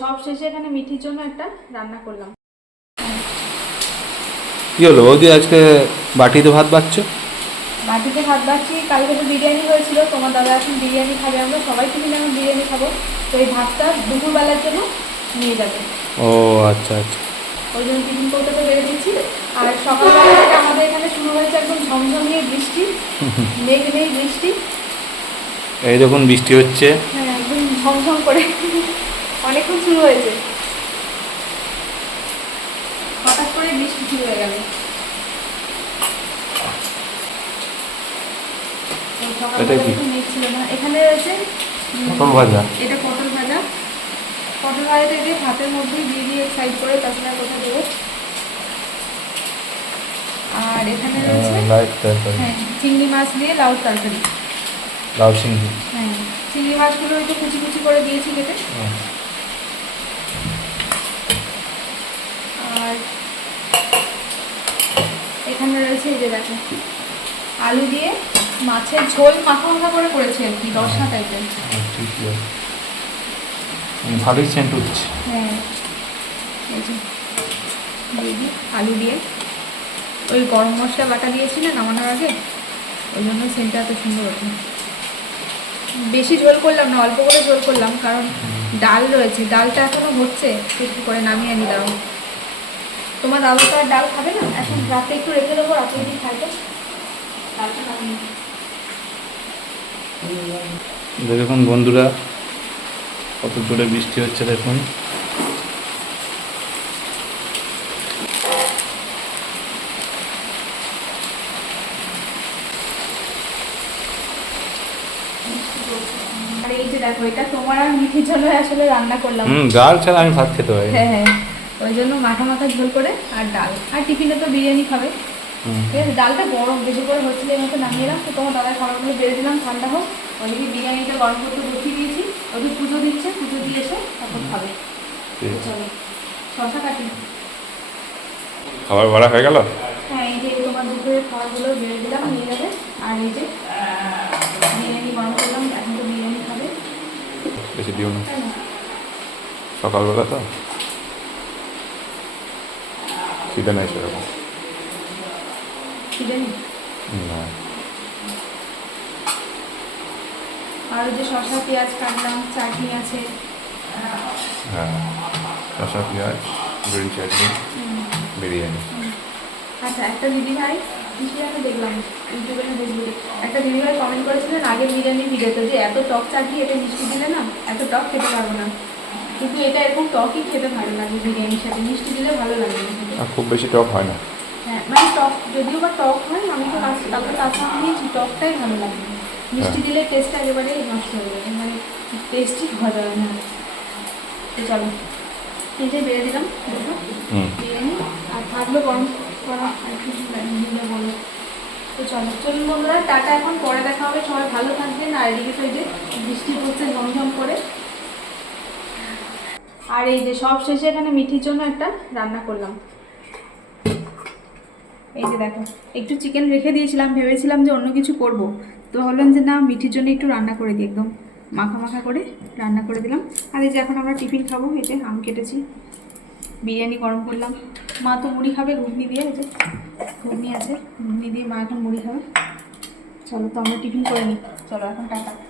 সব শেষে এখানে মিঠির জন্য একটা রান্না করলাম। কি হলো বৌদি? আজকে বাটিতে ভাত বাচ্চ বাটিতে ভাত বাড়ছি কালকে তো বিরিয়ানি হয়েছিল তোমার দাদা এখন বিরিয়ানি খাবে আমরা সবাই কিন্তু এখন বিরিয়ানি খাব। তো এই ভাতটা দুপুরবেলার জন্য নিয়ে যাবে। ও আচ্ছা আচ্ছা। ওই জন্য টিফিন বেড়ে দিয়েছি। আর সকালবেলা থেকে আমাদের এখানে শুরু হয়েছে একদম ঝমঝমিয়ে বৃষ্টি মেঘ নেই বৃষ্টি। এই দেখুন বৃষ্টি হচ্ছে। হ্যাঁ একদম ঝমঝম করে। অনেকক্ষণ শুরু হয়েছে। হঠাৎ করে বৃষ্টি শুরু হয়ে গেল। এটা কি? একটু মেঘ ছিল না। এখানে রয়েছে পটল ভাজা। এটা পটল ভাজা। পটল ভাজাটা এই যে মধ্যেই দিয়ে দিয়ে সাইড করে তাছাড়া কোথায় দেবো। আর এখানে রয়েছে হ্যাঁ চিংড়ি মাছ দিয়ে লাউ তরকারি। লাউ সিংহি হ্যাঁ চিংড়ি মাছগুলো একটু কুচি কুচি করে দিয়েছি কেটে আর এখানে রয়েছে এই যে দেখো আলু দিয়ে মাছের ঝোল মাখা মাখা করে করেছি আর কি রসা টাইপের আছে হুম, ভালোই সেন্ট উঠছে হ্যাঁ। এই যে আলু দিয়ে ওই গরম মশলা বাটা দিয়েছি না নামানোর আগে ওই জন্য সেন্টটা এত সুন্দর ওঠে বেশি ঝোল করলাম না অল্প করে ঝোল করলাম কারণ ডাল রয়েছে ডালটা এখনও হচ্ছে একটু করে নামিয়ে দাও তোমার দাদা তো আর ডাল খাবে না? এখন রাতে একটু রেখে দেবো রাতে যদি খাইতে দেখুন বন্ধুরা কত জোরে বৃষ্টি হচ্ছে দেখুন। আর এই যে দেখো এটা তোমার আর মিঠির জন্য আসলে রান্না করলাম। হুম ডাল ছাড়া আমি ভাত খেতে পারি হ্যাঁ হ্যাঁ। ওই জন্য মাখা মাখা ঝোল করে আর ডাল। আর টিফিনে তো বিরিয়ানি খাবে। ঠিক আছে ডালটা গরম বেশি করে হচ্ছিল এই মতো নামিয়ে এলাম। তো তোমার দাদার খাবারগুলো বেড়ে দিলাম ঠান্ডা হোক। ওইদিকে বিরিয়ানিটা গরম করতে বসিয়ে দিয়েছি। ওদের পুজো দিচ্ছে পুজো দিয়ে এসে তখন খাবে। চলো শশা কাটি। খাবার বাড়া হয়ে গেল? হ্যাঁ এই যে তোমার দুপুরের খাবারগুলো বেড়ে দিলাম নিয়ে যাবে। আর এই যে বিরিয়ানি গরম করলাম এখন তো বিরিয়ানি খাবে। বেশি দিও না? সকালবেলা তো? খিদে নাই সেরকম। না। আর যে শশা পেঁয়াজ কাটলাম চাটনি আছে। হ্যাঁ শসা পেঁয়াজ গ্রিন চাটনি বিরিয়ানি। আচ্ছা একটা দিদি ভাই একটা দেখলাম ইউটিউবে না ফেসবুকে একটা দিদি ভাই কমেন্ট করেছিলেন আগের বিরিয়ানি ভিডিওতে যে এত টক চাটনি এটা মিষ্টি দিলে না এত টক খেতে পারব না। কিন্তু এটা এরকম টকই খেতে ভালো লাগে বিরিয়ানির সাথে। মিষ্টি দিলে ভালো লাগে। আর খুব বেশি টক হয় না। হ্যাঁ মানে টক যদিও বা টক হয় আমি তো তারপরে কাঁচা আম নিয়েছি টকটাই ভালো লাগে। মিষ্টি দিলে টেস্টটা একেবারে নষ্ট হয়ে যাবে মানে টেস্টই হওয়া যাবে না। তো চলো এই বেড়ে দিলাম দুটো বিরিয়ানি আর ভাতগুলো গরম করা আর একটু দিলে বলো। তো চলো চলুন বন্ধুরা টাটা এখন পরে দেখা হবে। সবাই ভালো থাকবেন আর এদিকে তো এই যে বৃষ্টি পড়ছে ঝমঝম করে। আর এই যে সব শেষে এখানে মিঠির জন্য একটা রান্না করলাম। এই যে দেখো, একটু চিকেন রেখে দিয়েছিলাম, ভেবেছিলাম যে অন্য কিছু করব। তো ভাবলাম যে না, মিঠির জন্য একটু রান্না করে দিই একদম। মাখা মাখা করে রান্না করে দিলাম। আর এই যে এখন আমরা টিফিন খাব, এই যে আম কেটেছি। বিরিয়ানি গরম করলাম। মা তো মুড়ি খাবে, ঘুগনি দিয়ে, এই যে ঘুগনি আছে। ঘুগনি দিয়ে মা এখন মুড়ি খাবে। চলো তো আমরা টিফিন করে নিই। চলো এখন টাটা।